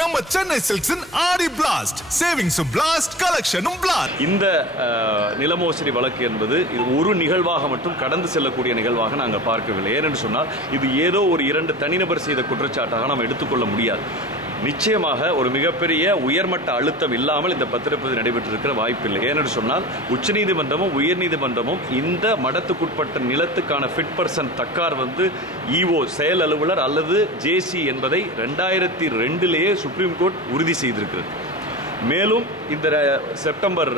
நம்ம சென்னை சில்க்ஸின் ஆடி blast சேவிங்ஸும் blast கலெக்ஷனும் blast. இந்த நிலமோசடி வழக்கு என்பது இது ஒரு நிகழ்வாக மட்டும் கடந்து செல்லக்கூடிய நிகழ்வாக நாங்கள் பார்க்கவில்லை. ஏனென்று சொன்னால் இது ஏதோ ஒரு 2 தனிநபர் செய்த குற்றச்சாட்டாக நாம் எடுத்துக்கொள்ள முடியாது. நிச்சயமாக ஒரு மிகப்பெரிய உயர்மட்ட அழுத்தம் இல்லாமல் இந்த பத்திரப்பதிவு நடைபெற்றிருக்கிற வாய்ப்பில்லை. ஏனென்று சொன்னால் உச்சநீதிமன்றமும் உயர்நீதிமன்றமும் இந்த மடத்துக்குட்பட்ட நிலத்துக்கான ஃபிட் பர்சன் தக்கார் ஈஓ செயல் அலுவலர் அல்லது ஜேசி என்பதை 2002 சுப்ரீம் கோர்ட் உறுதி செய்திருக்கிறது. மேலும் இந்த செப்டம்பர்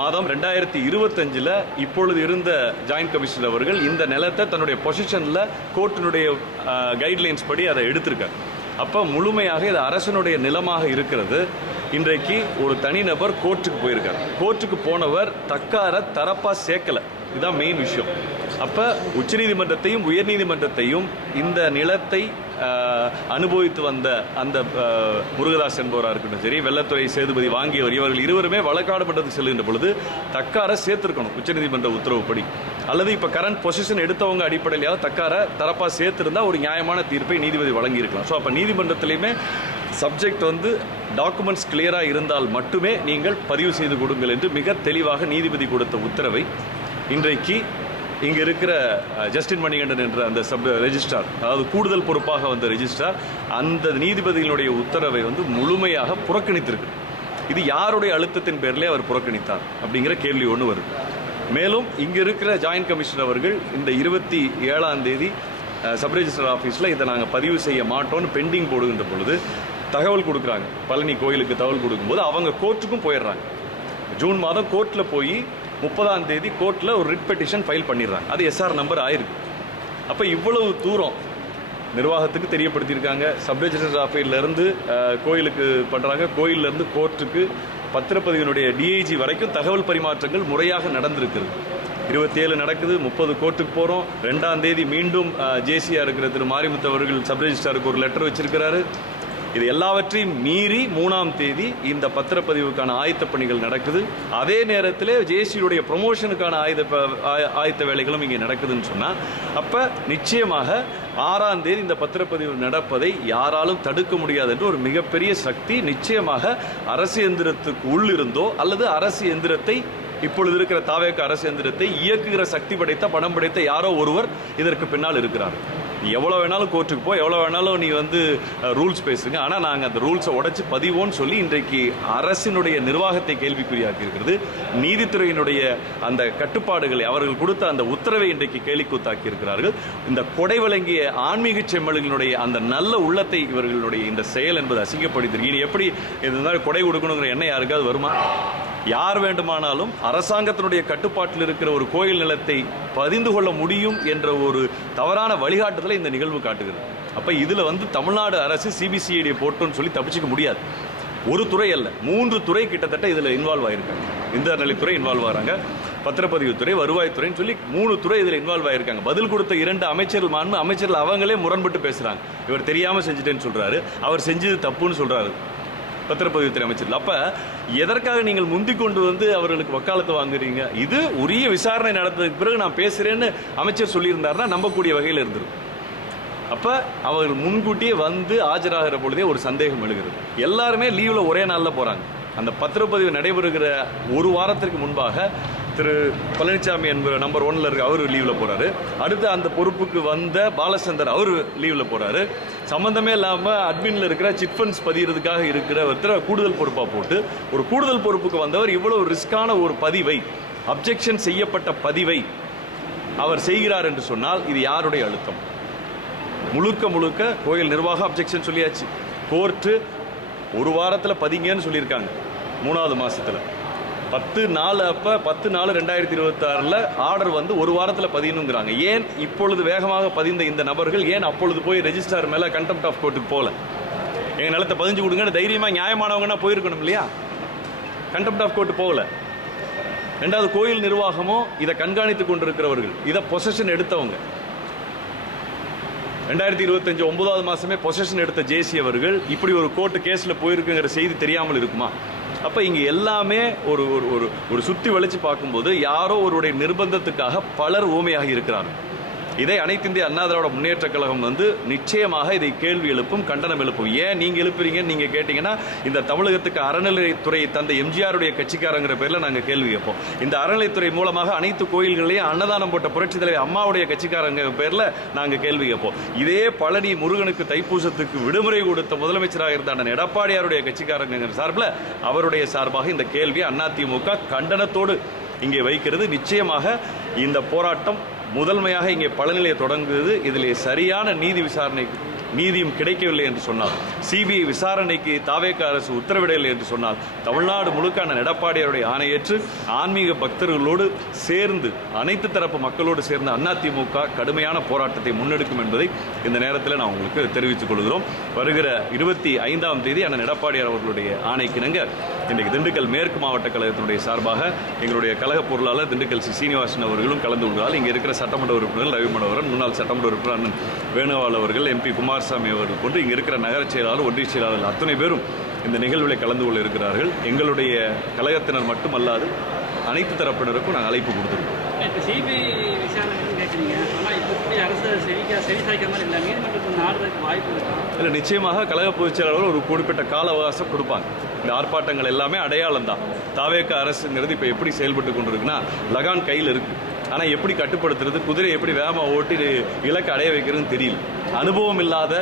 மாதம் 2025 இப்பொழுது இருந்த ஜாயின்ட் கமிஷனர் அவர்கள் இந்த நிலத்தை தன்னுடைய பொசிஷனில் கோர்ட்டினுடைய கைட்லைன்ஸ் படி அதை எடுத்திருக்கார். அப்போ முழுமையாக இது அரசனுடைய நிலமாக இருக்கிறது. இன்றைக்கு ஒரு தனிநபர் கோர்ட்டுக்கு போயிருக்கார். கோர்ட்டுக்கு போனவர் தக்கார தரப்பாக சேர்க்கலை. இதுதான் மெயின் விஷயம். அப்போ உச்சநீதிமன்றத்தையும் உயர்நீதிமன்றத்தையும் இந்த நிலத்தை அனுபவித்து வந்த அந்த முருகதாஸ் என்பவராக இருக்கட்டும் சரி, வெள்ளத்துறை சேதுபதி வாங்கியவர், இவர்கள் இருவருமே வழக்காடப்பட்டதுக்கு செல்கின்ற பொழுது தக்கார சேர்த்திருக்கணும் உச்சநீதிமன்ற உத்தரவுப்படி. அல்லது இப்போ கரண்ட் பொசிஷன் எடுத்தவங்க அடிப்படையிலாவது தக்கார தரப்பாக சேர்த்திருந்தா ஒரு நியாயமான தீர்ப்பை நீதிபதி வழங்கியிருக்கலாம். ஸோ அப்போ நீதிமன்றத்திலையுமே சப்ஜெக்ட் டாக்குமெண்ட்ஸ் கிளியராக இருந்தால் மட்டுமே நீங்கள் பதிவு செய்து கொடுங்கள் என்று மிக தெளிவாக நீதிபதி கொடுத்த உத்தரவை இன்றைக்கு இங்கே இருக்கிற ஜஸ்டின் மணிகண்டன் என்ற அந்த ரெஜிஸ்ட்ரார், அதாவது கூடுதல் பொறுப்பாக வந்த ரெஜிஸ்ட்ரார், அந்த நீதிபதிகளுடைய உத்தரவை முழுமையாக புறக்கணித்திருக்கு. இது யாருடைய அழுத்தத்தின் பேரிலே அவர் புறக்கணித்தார் அப்படிங்கிற கேள்வி ஒன்று வருது. மேலும் இங்கே இருக்கிற ஜாயின்ட் கமிஷனர் அவர்கள் இந்த 27 சப் ரெஜிஸ்டர் ஆஃபீஸில் இதை நாங்கள் பதிவு செய்ய மாட்டோம்னு பெண்டிங் போடுகின்ற பொழுது தகவல் கொடுக்குறாங்க. பழனி கோயிலுக்கு தகவல் கொடுக்கும்போது அவங்க கோர்ட்டுக்கும் போயிடுறாங்க. ஜூன் மாதம் கோர்ட்டில் போய் 30 கோர்ட்டில் ஒரு ரிட் பெட்டிஷன் ஃபைல் பண்ணிடுறாங்க. அது எஸ்ஆர் நம்பர் ஆயிருக்கு. அப்போ இவ்வளவு தூரம் நிர்வாகத்துக்கு தெரியப்படுத்தியிருக்காங்க. சப் ரெஜிஸ்டர் ஆஃபீஸ்லேருந்து கோயிலுக்கு பண்ணுறாங்க, கோயிலேருந்து கோர்ட்டுக்கு, பத்திரப்பதிவினுடைய டிஐஜி வரைக்கும் தகவல் பரிமாற்றங்கள் முறையாக நடந்திருக்குது. 27 நடக்குது, 30 கோர்ட்டுக்கு போகிறோம். 2 மீண்டும் ஜேசியாக இருக்கிற திரு மாரிமுத்து அவர்கள் சப் ரெஜிஸ்ட்ராருக்கு ஒரு லெட்டர் வச்சிருக்கிறாரு. இது எல்லாவற்றையும் மீறி 3 இந்த பத்திரப்பதிவுக்கான ஆயத்த பணிகள் நடக்குது. அதே நேரத்தில் ஜேசியுடைய ப்ரொமோஷனுக்கான ஆயத்த வேலைகளும் இங்கே நடக்குதுன்னு சொன்னால் அப்போ நிச்சயமாக 6 இந்த பத்திரப்பதிவு நடப்பதை யாராலும் தடுக்க முடியாது என்று ஒரு மிகப்பெரிய சக்தி நிச்சயமாக அரசு எந்திரத்துக்கு உள்ளிருந்தோ அல்லது அரசு எந்திரத்தை இப்பொழுது இருக்கிற தாவேக அரசு எந்திரத்தை இயக்குகிற சக்தி படைத்த பணம் படைத்த யாரோ ஒருவர் இதற்கு பின்னால் இருக்கிறார். நீ எவ்வளோ வேணாலும் கோர்ட்டுக்கு போ, எவ்வளோ வேணாலும் நீ ரூல்ஸ் பேசுங்க, ஆனால் நாங்கள் அந்த ரூல்ஸை உடைச்சி பதிவோன்னு சொல்லி இன்றைக்கு அரசினுடைய நிர்வாகத்தை கேள்விக்குறியாக்கி இருக்கிறது. நீதித்துறையினுடைய அந்த கட்டுப்பாடுகளை அவர்கள் கொடுத்த அந்த உத்தரவை இன்றைக்கு கேலிக்கூத்தாக்கி இருக்கிறார்கள். இந்த கொடை வழங்கிய ஆன்மீக செம்மல்களுடைய அந்த நல்ல உள்ளத்தை இவர்களுடைய இந்த செயல் என்பது அசிங்கப்படுத்திருக்கு. இனி எப்படி இந்த கொடை கொடுக்கணுங்கிற எண்ணம் யாருக்காவது வருமா? யார் வேண்டுமானாலும் அரசாங்கத்தினுடைய கட்டுப்பாட்டில் இருக்கிற ஒரு கோயில் நிலத்தை பதிந்து கொள்ள முடியும் என்ற ஒரு தவறான வழிகாட்டுதலை இந்த நிகழ்வு காட்டுகிறது. அப்போ இதில் தமிழ்நாடு அரசு சிபிசிஐடி போட்டோன்னு சொல்லி தப்பிச்சிக்க முடியாது. ஒரு துறை அல்ல, 3 துறை கிட்டத்தட்ட இதில் இன்வால்வ் ஆகிருக்காங்க. இந்த நிலைத்துறை இன்வால்வ் ஆகிறாங்க, பத்திரப்பதிவுத்துறை, வருவாய்த்துறைன்னு சொல்லி 3 துறை இதில் இன்வால்வ் ஆகிருக்காங்க. பதில் கொடுத்த 2 அமைச்சர்கள் அவங்களே முரண்பட்டு பேசுகிறாங்க. இவர் தெரியாமல் செஞ்சுட்டேன்னு சொல்கிறாரு, அவர் செஞ்சது தப்புன்னு சொல்கிறாரு பத்திரப்பதிவுத்துறை அமைச்சர்கள். அப்போ எதற்காக நீங்கள் முந்திக் கொண்டு அவர்களுக்கு வக்காலத்தை வாங்குறீங்க? இது உரிய விசாரணை நடந்ததுக்கு பிறகு நான் பேசுகிறேன்னு அமைச்சர் சொல்லியிருந்தாருன்னா நம்பக்கூடிய வகையில் இருந்திருக்கும். அப்போ அவர்கள் முன்கூட்டியே ஆஜராகிற பொழுதே ஒரு சந்தேகம் எழுகிறது. எல்லாருமே லீவில் ஒரே நாளில் போகிறாங்க. அந்த பத்திரப்பதிவு நடைபெறுகிற ஒரு வாரத்திற்கு முன்பாக திரு பழனிசாமி என்பவர் நம்பர் 1 இருக்க அவர் லீவில் போகிறாரு. அடுத்து அந்த பொறுப்புக்கு வந்த பாலச்சந்தர் அவர் லீவில் போகிறாரு. சம்மந்தமே இல்லாமல் அட்மினில் இருக்கிற சிட் ஃபண்ட்ஸ் பதிகிறதுக்காக இருக்கிற ஒருத்தர் கூடுதல் பொறுப்பாக போட்டு ஒரு கூடுதல் பொறுப்புக்கு வந்தவர் இவ்வளோ ரிஸ்கான ஒரு பதிவை, அப்ஜெக்ஷன் செய்யப்பட்ட பதிவை அவர் செய்கிறார் என்று சொன்னால் இது யாருடைய அழுத்தம்? முழுக்க கோயில் நிர்வாகம் அப்ஜெக்ஷன் சொல்லியாச்சு. கோர்ட்டு ஒரு வாரத்தில் பதிங்கன்னு சொல்லியிருக்காங்க. 3வது மாதத்தில் 10/4/2026 ஆர்டர் ஒரு வாரத்தில் பதியணுங்கிறாங்க. ஏன் இப்பொழுது வேகமாக பதிந்த இந்த நபர்கள் ஏன் அப்பொழுது போய் ரெஜிஸ்ட்ரார் மேலே கண்டெம்ட் ஆஃப் கோர்ட்டுக்கு போகல? எங்கள் நிலத்தை பதிஞ்சு கொடுங்கன்னு தைரியமாக நியாயமானவங்கன்னா போயிருக்கணும் இல்லையா? கண்டெம்ட் ஆஃப் கோர்ட்டு போகல. 2வது கோயில் நிர்வாகமும் இதை கண்காணித்து கொண்டிருக்கிறவர்கள், இதை பொசஷன் எடுத்தவங்க. 2025 9வது மாதமே பொசஷன் எடுத்த ஜேசி அவர்கள் இப்படி ஒரு கோர்ட்டு கேஸில் போயிருக்குங்கிற செய்தி தெரியாமல் இருக்குமா? அப்போ இங்கே எல்லாமே ஒரு சுற்றி வளைச்சு பார்க்கும்போது யாரோ ஒருடைய நிர்பந்தத்துக்காக பலர் ஊமையாகி இருக்கிறார்கள். இதை அனைத்து இந்திய அண்ணா திராவிட முன்னேற்ற கழகம் வந்து நிச்சயமாக இதை கேள்வி எழுப்பும், கண்டனம் எழுப்பும். ஏன் நீங்க எழுப்புறீங்கன்னு நீங்க கேட்டீங்கன்னா, இந்த தமிழகத்துக்கு அறநிலைத்துறையை தந்த எம்ஜிஆருடைய கட்சிக்காரங்கிற பேர்ல நாங்க கேள்வி கேட்போம். இந்த அறநிலைத்துறை மூலமாக அனைத்து கோயில்களையும் அன்னதானம் போட்ட புரட்சி தலைவர் அம்மாவுடைய கட்சிக்காரங்க பேர்ல நாங்க கேள்வி கேட்போம். இதே பழனி முருகனுக்கு தைப்பூசத்துக்கு விடுமுறை கொடுத்த முதலமைச்சராக இருந்த அண்ணன் எடப்பாடியாருடைய கட்சிக்காரங்க சார்பில் அவருடைய சார்பாக இந்த கேள்வி அதிமுக கண்டனத்தோடு இங்கே வைக்கிறது. நிச்சயமாக இந்த போராட்டம் முதன்மையாக இங்கே பழனியிலே தொடங்குகிறது. இதிலே சரியான நீதியும் கிடைக்கவில்லை என்று சொன்னால், சிபிஐ விசாரணைக்கு தாவேக அரசு உத்தரவிடவில்லை என்று சொன்னால், தமிழ்நாடு முழுக்க அண்ணன் எடப்பாடியாருடைய ஆணையேற்று ஆன்மீக பக்தர்களோடு சேர்ந்து அனைத்து தரப்பு மக்களோடு சேர்ந்து அதிமுக கடுமையான போராட்டத்தை முன்னெடுக்கும் என்பதை இந்த நேரத்தில் நான் உங்களுக்கு தெரிவித்துக் கொள்கிறோம். வருகிற 25ஆம் தேதி அண்ணன் எடப்பாடியார் அவர்களுடைய ஆணைக்கிணங்க இன்றைக்கு திண்டுக்கல் மேற்கு மாவட்ட கழகத்தினுடைய சார்பாக எங்களுடைய கழக பொருளாளர் திண்டுக்கல் சீனிவாசன் அவர்களும் கலந்து கொள்கிறார். இங்கே இருக்கிற சட்டமன்ற உறுப்பினர் ரவி மனோகரன், முன்னாள் சட்டமன்ற உறுப்பினர் அண்ணன் வேணுகோபால் அவர்கள், எம்பி குமாரசாமி அவர்கள் போன்று இங்கே இருக்கிற நகர செயலாளர், ஒன்றிய செயலாளர் அத்தனை பேரும் இந்த நிகழ்வில் கலந்து கொள்ள இருக்கிறார்கள். எங்களுடைய கழகத்தினர் மட்டுமல்லாது அனைத்து தரப்பினருக்கும் நாங்கள் அழைப்பு கொடுத்துருக்கோம். சிபிஐ விசாரணை கேட்குறீங்க, ஆனால் இப்போ அரசு செவி சாய்க்கிற மாதிரி இல்லை, நீதிமன்றத்தில் நாடுறதுக்கு வாய்ப்பு இருக்கா? இல்லை, நிச்சயமாக கழக பொதுச் செயலாளர் ஒரு குறிப்பிட்ட கால அவகாசம் கொடுப்பாங்க. இந்த ஆர்ப்பாட்டங்கள் எல்லாமே அடையாளம் தான். தாவேக அரசுங்கிறது இப்போ எப்படி செயல்பட்டு கொண்டிருக்குன்னா, லகான் கையில் இருக்குது. ஆனால் எப்படி கட்டுப்படுத்துறது, குதிரை எப்படி வேகமாக ஓட்டி இலக்கை அடைய வைக்கிறதுன்னு தெரியல. அனுபவம் இல்லாத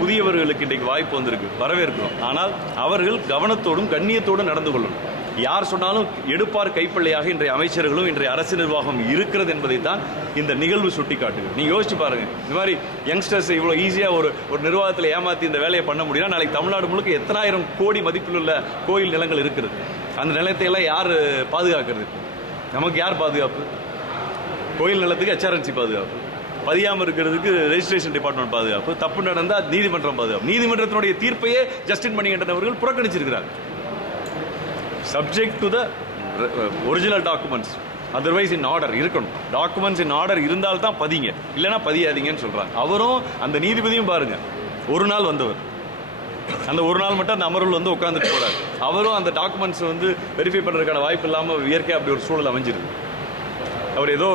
புதியவர்களுக்கு இன்றைக்கு வாய்ப்பு வந்திருக்கு, வரவேற்கிறோம். ஆனால் அவர்கள் கவனத்தோடும் கண்ணியத்தோடும் நடந்து கொள்ளணும். யார் சொன்னாலும் எடுப்பார் கைப்பிள்ளையாக இன்றைய அமைச்சர்களும் இன்றைய அரசு நிர்வாகம் இருக்கிறது என்பதை தான் இந்த நிகழ்வு சுட்டி காட்டுது. நீங்கள் யோசிச்சு பாருங்க, இந்த மாதிரி யங்ஸ்டர்ஸ் இவ்வளோ ஈஸியாக ஒரு நிர்வாகத்தில் ஏமாற்றி இந்த வேலையை பண்ண முடியும். நாளைக்கு தமிழ்நாடு முழுக்க எத்தனாயிரம் கோடி மதிப்பில் உள்ள கோயில் நிலங்கள் இருக்குது. அந்த நிலத்தையெல்லாம் யார் பாதுகாக்கிறது? நமக்கு யார் பாதுகாப்பு? கோயில் நிலத்துக்கு HRNC பாதுகாப்பு, பதியாமல் இருக்கிறதுக்கு ரெஜிஸ்ட்ரேஷன் டிபார்ட்மெண்ட் பாதுகாப்பு, தப்பு நடந்தால் நீதிமன்றம் பாதுகாப்பு. நீதிமன்றத்தினுடைய தீர்ப்பையே ஜஸ்டின் மணிகண்டன் அவர்கள் புறக்கணிச்சிருக்கிறார். Subject to the original documents, otherwise in order இருக்கணும். டாக்குமெண்ட்ஸ் இன் ஆர்டர் இருந்தால் தான் பதிங்க, இல்லைன்னா பதியாதீங்கன்னு சொல்கிறாங்க. அவரும் அந்த நீதிபதியும் பாருங்க, ஒரு நாள் வந்தவர், அந்த ஒரு நாள் மட்டும் அந்த அமர்வில் வந்து உட்காந்துட்டு போகிறார். அவரும் அந்த டாக்குமெண்ட்ஸ் வந்து வெரிஃபை பண்ணுறதுக்கான வாய்ப்பு இல்லாமல் இயற்கையாக அப்படி ஒரு சூழல் அமைஞ்சிருக்கு. அவர் ஏதோ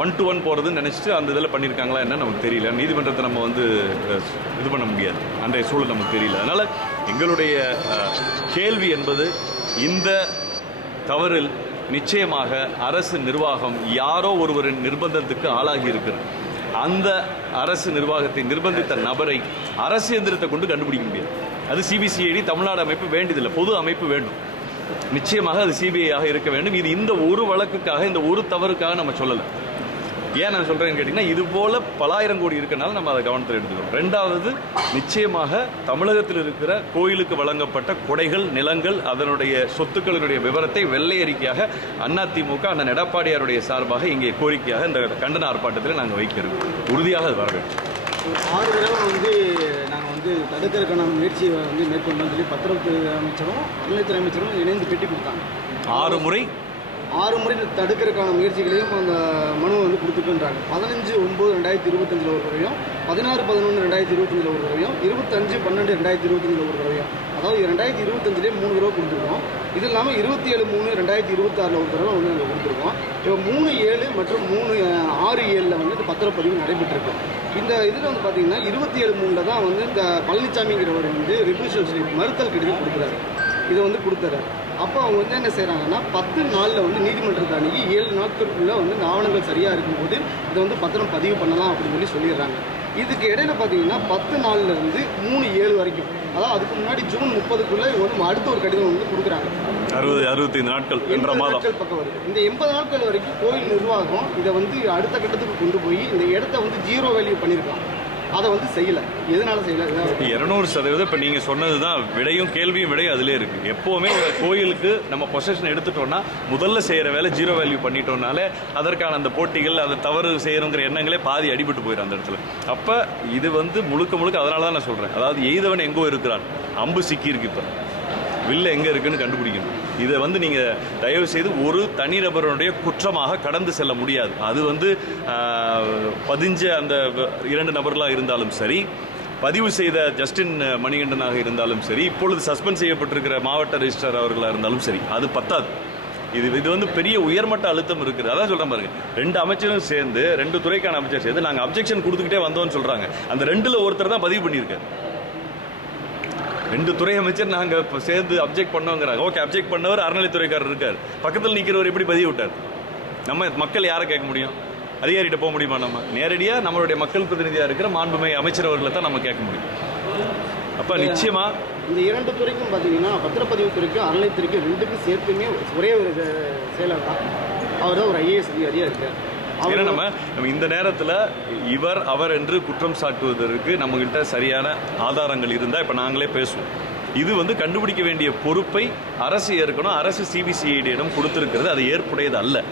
1-to-1 போகிறதுன்னு நினச்சிட்டு அந்த இதில் பண்ணியிருக்காங்களா என்னன்னு நமக்கு தெரியல. நீதிமன்றத்தை நம்ம வந்து இது பண்ண முடியாது, அன்றைய சூழல் நமக்கு தெரியல. அதனால் எங்களுடைய கேள்வி என்பது, இந்த தவறில் நிச்சயமாக அரசு நிர்வாகம் யாரோ ஒருவரின் நிர்பந்தத்துக்கு ஆளாகி இருக்கிறது. அந்த அரசு நிர்வாகத்தை நிர்பந்தித்த நபரை அரசு எந்திரத்தை கொண்டு கண்டுபிடிக்க முடியாது. அது சிபிசிஐடி தமிழ்நாடு அமைப்பு வேண்டியதில்லை, பொது அமைப்பு வேண்டும். நிச்சயமாக அது சிபிஐயாக இருக்க வேண்டும். இது இந்த ஒரு வழக்குக்காக, இந்த ஒரு தவறுக்காக நம்ம சொல்லலை. ஏன் நான் சொல்கிறேன்னு கேட்டிங்கன்னா, இது போல் பலாயிரம் கோடி இருக்கனால நம்ம அதை கவனத்தில் எடுத்துக்கிறோம். ரெண்டாவது, நிச்சயமாக தமிழகத்தில் இருக்கிற கோயிலுக்கு வழங்கப்பட்ட கொடைகள், நிலங்கள், அதனுடைய சொத்துக்களினுடைய விவரத்தை வெள்ளை அறிக்கையாக அதிமுக அண்ணன் எடப்பாடியாருடைய சார்பாக இங்கே கோரிக்கையாக இந்த கண்டன ஆர்ப்பாட்டத்தில் நாங்கள் வைக்கிறோம். உறுதியாக அது வர வேண்டும். 6 தடவை வந்து நாங்கள் வந்து தடுக்கிறதுக்கான முயற்சியை வந்து மேற்கொண்டோம்னு சொல்லி பத்திரத்துறை அமைச்சரும் அறநிலையத்துறை அமைச்சரும் இணைந்து பெட்டி கொடுத்தாங்க. 6 முறை தடுக்கிறதுக்கான முயற்சிகளையும் அந்த மனு வந்து கொடுத்துட்டுன்றாங்க. 15/9/2025 ஒரு தடவையும், 16/11/2025 ஒரு தடவையும், 25/12/2025 ஒரு தடவையும், அதாவது 2025 3 தடவை கொடுத்துருக்கோம். இது இல்லாமல் 27/3/2026 ஒரு தடவை வந்து நாங்கள் கொடுத்துருக்கோம். இப்போ 3/7 மற்றும் 3/6/7 வந்து பத்திரப்பதிவு நடைபெற்றிருக்கு. இந்த இதில் வந்து பார்த்தீங்கன்னா 27/3 தான் வந்து இந்த பழனிசாமிங்கிறவர் வந்து ரிஃப்யூசல் ஸ்லிப் மறுத்தல் கடிதம் கொடுக்குறாரு. இதை வந்து கொடுத்தாரு. அப்போ அவங்க வந்து என்ன செய்கிறாங்கன்னா, 10 நாளில் வந்து நீதிமன்றத்தை அணுகி 7 நாட்களுக்குள்ளே வந்து இந்த ஆவணங்கள் சரியாக இருக்கும்போது இதை வந்து பத்திரம் பதிவு பண்ணலாம் அப்படின்னு சொல்லிடுறாங்க. இதுக்கு இடையில பார்த்தீங்கன்னா 10 நாள்லேருந்து 3/7 வரைக்கும், அதாவது அதுக்கு முன்னாடி ஜூன் 30க்குள்ளே வந்து அடுத்த ஒரு கடிதம் வந்து கொடுக்குறாங்க. 60-65 நாட்கள் பக்கம் வருது. இந்த 80 நாட்கள் வரைக்கும் கோயில் நிர்வாகம் இதை வந்து அடுத்த கட்டத்துக்கு கொண்டு போய் இந்த இடத்த வந்து 0 வேல்யூ பண்ணியிருக்காங்க. அதை வந்து செய்யலை. எதனால செய்யலை? 200% இப்போ நீங்கள் சொன்னது தான் விடையும் கேள்வியும் விடையும் அதிலே இருக்குது. எப்போவுமே ஒரு கோயிலுக்கு நம்ம பொசஷன் எடுத்துட்டோம்னா முதல்ல செய்கிற வேலை 0 வேல்யூ பண்ணிட்டோம்னாலே அதற்கான அந்த போட்டிகள், அதை தவறு செய்யணுங்கிற எண்ணங்களே பாதி அடிபட்டு போயிடும் அந்த இடத்துல. அப்போ இது வந்து முழுக்க அதனால தான் நான் சொல்கிறேன். அதாவது எய்தவன் எங்கோ இருக்கிறான், அம்பு சிக்கி இருக்கு, இப்போ வில்ல எங்கே இருக்குன்னு கண்டுபிடிக்கணும். இதை வந்து நீங்கள் தயவு செய்து ஒரு தனிநபருடைய குற்றமாக கடந்து செல்ல முடியாது. அது வந்து பதிஞ்ச அந்த 2 நபர்களாக இருந்தாலும் சரி, பதிவு செய்த ஜஸ்டின் மணிகண்டனாக இருந்தாலும் சரி, இப்பொழுது சஸ்பெண்ட் செய்யப்பட்டிருக்கிற மாவட்ட ரெஜிஸ்ட்ரார் அவர்களாக இருந்தாலும் சரி, அது பத்தாது. இது வந்து பெரிய உயர்மட்ட அழுத்தம் இருக்குது. அதான் சொல்கிறேன் பாருங்க, 2 அமைச்சரும் சேர்ந்து 2 துறைக்கான அமைச்சர் சேர்ந்து நாங்கள் அப்ஜெக்ஷன் கொடுத்துக்கிட்டே வந்தோம்னு சொல்கிறாங்க. அந்த 2ல் ஒருத்தர் தான் பதிவு பண்ணியிருக்காரு. 2 துறை அமைச்சர் நாங்கள் இப்போ சேர்ந்து அப்ஜெக்ட் பண்ணோங்கிறாங்க. ஓகே, அப்ஜெக்ட் பண்ணவர் அறநிலைத்துறைக்காரர் இருக்கார், பக்கத்தில் நிற்கிறவர் எப்படி பதிவு விட்டார்? நம்ம மக்கள் யாரை கேட்க முடியும்? அதிகாரிகிட்ட போக முடியுமா? நம்ம நேரடியாக நம்மளுடைய மக்கள் பிரதிநிதியாக இருக்கிற மாண்புமிகு அமைச்சர் அவர்களை தான் நம்ம கேட்க முடியும். அப்போ நிச்சயமா இந்த 2 துறைக்கும் பார்த்தீங்கன்னா பத்திரப்பதிவு துறைக்கும் அறநிலைத்துறைக்கும் 2க்கும் சேர்த்துமே ஒரே ஒரு செயலர் தான். அவர் தான் ஒரு ஐஏஎஸ் அதிகாரியாக இருக்கார். ஏன்னா நம்ம இந்த நேரத்தில் இவர் அவர் என்று குற்றம் சாட்டுவதற்கு நம்மகிட்ட சரியான ஆதாரங்கள் இருந்தால் இப்போ நாங்களே பேசுவோம். இது வந்து கண்டுபிடிக்க வேண்டிய பொறுப்பை அரசு ஏற்கணும். அரசு சிபிசிஐடியிடம் கொடுத்திருக்கிறது, அது ஏற்புடையது அல்ல.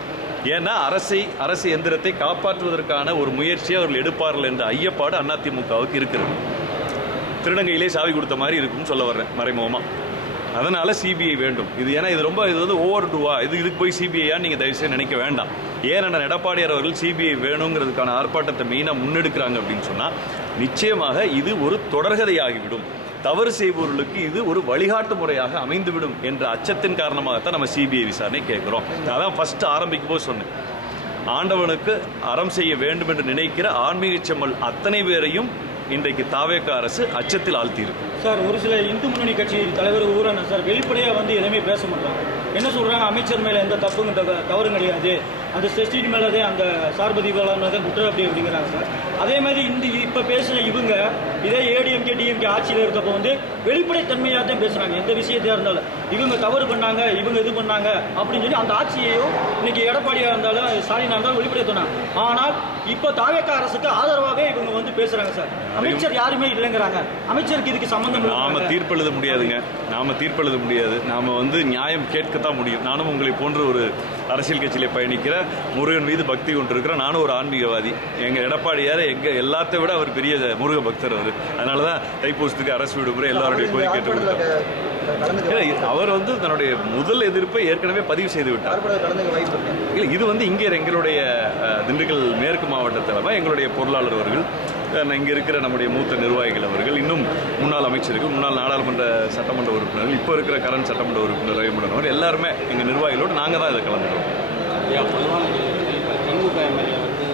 ஏன்னா அரசு எந்திரத்தை காப்பாற்றுவதற்கான ஒரு முயற்சியை அவர்கள் எடுப்பார்கள் என்ற ஐயப்பாடு அதிமுகவுக்கு இருக்கிறது. திருநங்கையிலே சாவி கொடுத்த மாதிரி இருக்கும்னு சொல்ல வர்றேன் மறைமுகமாக. அதனால் சிபிஐ வேண்டும். இது ஏன்னா இது வந்து ஓவர் டூவா, இதுக்கு போய் சிபிஐயான்னு நீங்கள் தயவுசெய்து நினைக்க வேண்டாம். ஏன்னா எடப்பாடியார் அவர்கள் சிபிஐ வேணுங்கிறதுக்கான ஆர்ப்பாட்டத்தை மெயினாக முன்னெடுக்கிறாங்க அப்படின்னு சொன்னால் நிச்சயமாக இது ஒரு தொடர்கதையாகிவிடும். தவறு செய்பவர்களுக்கு இது ஒரு வழிகாட்டு முறையாக அமைந்துவிடும் என்ற அச்சத்தின் காரணமாகத்தான் நம்ம சிபிஐ விசாரணை கேட்குறோம். அதான் ஃபஸ்ட்டு ஆரம்பிக்கும் போது சொன்னேன், ஆண்டவனுக்கு அறம் செய்ய வேண்டும் என்று நினைக்கிற ஆன்மீக செம்மல் அத்தனை பேரையும் இன்றைக்கு தாவேக அரசு அச்சத்தில் ஆழ்த்தியிருக்கு. சார், ஒரு சில இந்து முன்னணி கட்சி தலைவர் ஊரான சார் வெளிப்படையாக வந்து எதுவுமே பேச மாட்டாங்க. என்ன சொல்கிறாங்க, அமைச்சர் மேலே எந்த தப்புங்க தவறும் கிடையாது, அந்த ஸ்டெஸ்டின் மேலே தான் அந்த சார்பதிவாளர் தான் குற்றம் அப்படிங்கிறாங்க சார். அதே மாதிரி இப்போ பேசுகிற இவங்க இதே ஏடிஎம்கே டிஎம்கே ஆட்சியில் இருக்கப்போ வந்து வெளிப்படைத்தன்மையாக தான் பேசுகிறாங்க. எந்த விஷயத்தையாக இருந்தாலும் இவங்க தவறு பண்ணாங்க, இவங்க இது பண்ணாங்க அப்படின்னு சொல்லி அந்த ஆட்சியையும் இன்னைக்கு எடப்பாடியாக இருந்தாலும் ஸ்டாலினாக இருந்தாலும் வெளிப்படைத்தோம். ஆனால் இப்போ தாவேக அரசுக்கு ஆதரவாகவே இவங்க வந்து பேசுகிறாங்க சார். அமைச்சர் யாருமே இல்லைங்கிறாங்க. அமைச்சருக்கு இதுக்கு சம்பந்தம் நாம தீர்ப்பெழுத முடியாதுங்க. நாம வந்து நியாயம் கேட்கத்தான் முடியும். நானும் உங்களை போன்ற ஒரு அரசியல் கட்சியில பயணிக்கிற, முருகன் மீது பக்தி கொண்டிருக்கிற நானும் ஒரு ஆன்மீகவாதி. எங்க எடப்பாடியார் எல்லாத்தை விட அவர் பெரிய முருக பக்தர். அவர் அதனாலதான் தைப்பூசத்துக்கு அரசு விடுமுறை எல்லாருடைய கோரிக்கை கேட்டுக்கொண்டார். அவர் வந்து தன்னுடைய முதல் எதிர்ப்பை ஏற்கனவே பதிவு செய்து விட்டார். இல்லை, இது வந்து இங்கே எங்களுடைய திண்டுக்கல் மேற்கு மாவட்ட தலைமை, எங்களுடைய பொருளாளர் அவர்கள், இங்கே இருக்கிற நம்முடைய மூத்த நிர்வாகிகள் அவர்கள், இன்னும் முன்னாள் அமைச்சர்கள், முன்னாள் நாடாளுமன்ற சட்டமன்ற உறுப்பினர்கள், இப்போ இருக்கிற கரண்ட் சட்டமன்ற உறுப்பினர் ரவிமுடன் அவர் எல்லாருமே எங்கள் நிர்வாகிகளோடு நாங்கள் தான் இதை கலந்துக்கிறோம். பொதுவான திமுக எம்எல்ஏ வந்து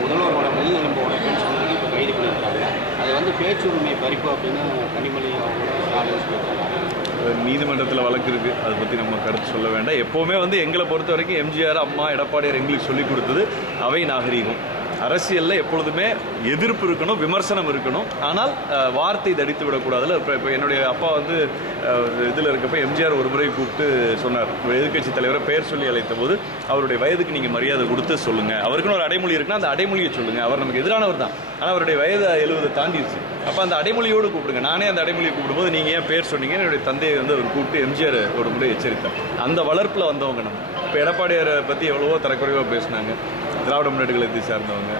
முதல்வரோட முதுகெலும்பு உடைப்புன்னு சொல்லி இப்போ கைது பண்ணியிருக்காங்க. அது வந்து பேச்சுரிமை பறிப்பு அப்படின்னு கனிமொழி அவங்க சொல்லியிருக்காங்க. நீதிமன்றத்தில் வழக்கு இருக்குது, அதை பற்றி நம்ம கருத்து சொல்ல வேண்டாம். எப்போவுமே வந்து எங்களை பொறுத்த வரைக்கும் எம்ஜிஆர், அம்மா, எடப்பாடியார் எங்களுக்கு சொல்லிக் கொடுத்தது அவை நாகரீகம். அரசியலில் எப்பொழுதுமே எதிர்ப்பு இருக்கணும், விமர்சனம் இருக்கணும், ஆனால் வார்த்தை தடித்து விடக்கூடாதுல. இப்போ என்னுடைய அப்பா வந்து இதில் இருக்கப்போ எம்ஜிஆர் ஒரு முறை கூப்பிட்டு சொன்னார், எதிர்கட்சி தலைவரை பெயர் சொல்லி அழைத்த போது அவருடைய வயதுக்கு நீங்கள் மரியாதை கொடுத்து சொல்லுங்கள், அவருக்குன்னு ஒரு அடைமொழி இருக்குன்னா அந்த அடைமொழியை சொல்லுங்கள், அவர் நமக்கு எதிரானவர் தான், ஆனால் அவருடைய வயது 70 தாண்டிடுச்சு, அப்போ அந்த அடைமொழியோடு கூப்பிடுங்க. நானே அந்த அடைமொழியை கூப்பிடும்போது நீங்கள் ஏன் பேர் சொன்னீங்க, என்னுடைய தந்தையை வந்து அவர் கூப்பிட்டு எம்ஜிஆர் ஒரு முறை எச்சரித்தார். அந்த வளர்ப்பில் வந்தவங்க நம்ம. இப்போ எடப்பாடியாரை பற்றி எவ்வளவோ தரக்குறைவாக பேசினாங்க, திராவிட முன்னேற்ற கழகத்தை சார்ந்தவங்க,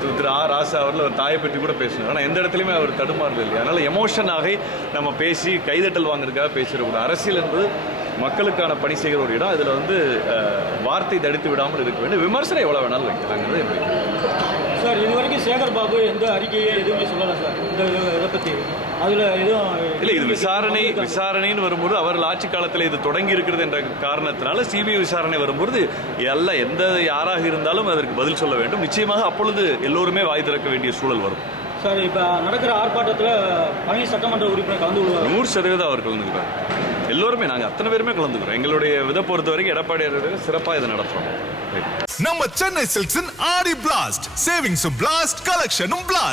திரு ராசா அவர்கள் அவர் தாயை பற்றி கூட பேசினார். ஆனால் எந்த இடத்துலையுமே அவர் தடுமாறுதல் இல்லை. அதனால் எமோஷனாக நம்ம பேசி கைதட்டல் வாங்குறதுக்காக பேசிடக்கூடாது. அரசியல் என்பது மக்களுக்கான பணி செய்கிற ஒரு இடம். அதில் வந்து வார்த்தை தடுத்து விடாமல் இருக்க வேண்டும். விமர்சனம் எவ்வளோ வேணாலும் வைக்கிறாங்கிறது எனக்கு. சார், இது வரைக்கும் சேகர் பாபு எந்த அறிக்கையை எதுவுமே சொல்லலை சார் இந்த இதை பற்றி. அதில் எதுவும் இல்லை, இது விசாரணைன்னு வரும்போது அவர்கள் ஆட்சி காலத்தில் இது தொடங்கி இருக்கிறது என்ற காரணத்தினால சிபிஐ விசாரணை வரும்போது எல்லாம் எந்த யாராக இருந்தாலும் அதற்கு பதில் சொல்ல வேண்டும். நிச்சயமாக அப்பொழுது எல்லோருமே வாய் திறக்க வேண்டிய சூழல் வரும். சார், இப்போ நடக்கிற ஆர்ப்பாட்டத்தில் பழைய சட்டமன்ற உறுப்பினர் கலந்து கொள்வார். 100% அவர் கலந்துக்கிறார். எல்லோருமே நாங்கள் அத்தனை பேருமே கலந்துக்கிறோம். எங்களுடைய விதை பொறுத்த வரைக்கும் எடப்பாடியார் சிறப்பாக இதை நடத்துகிறோம். நம்ம சென்னை சில்க்ஸின் ஆடி பிளாஸ்ட், சேவிங்ஸும் பிளாஸ்ட், கலெக்ஷனும் பிளாஸ்ட்.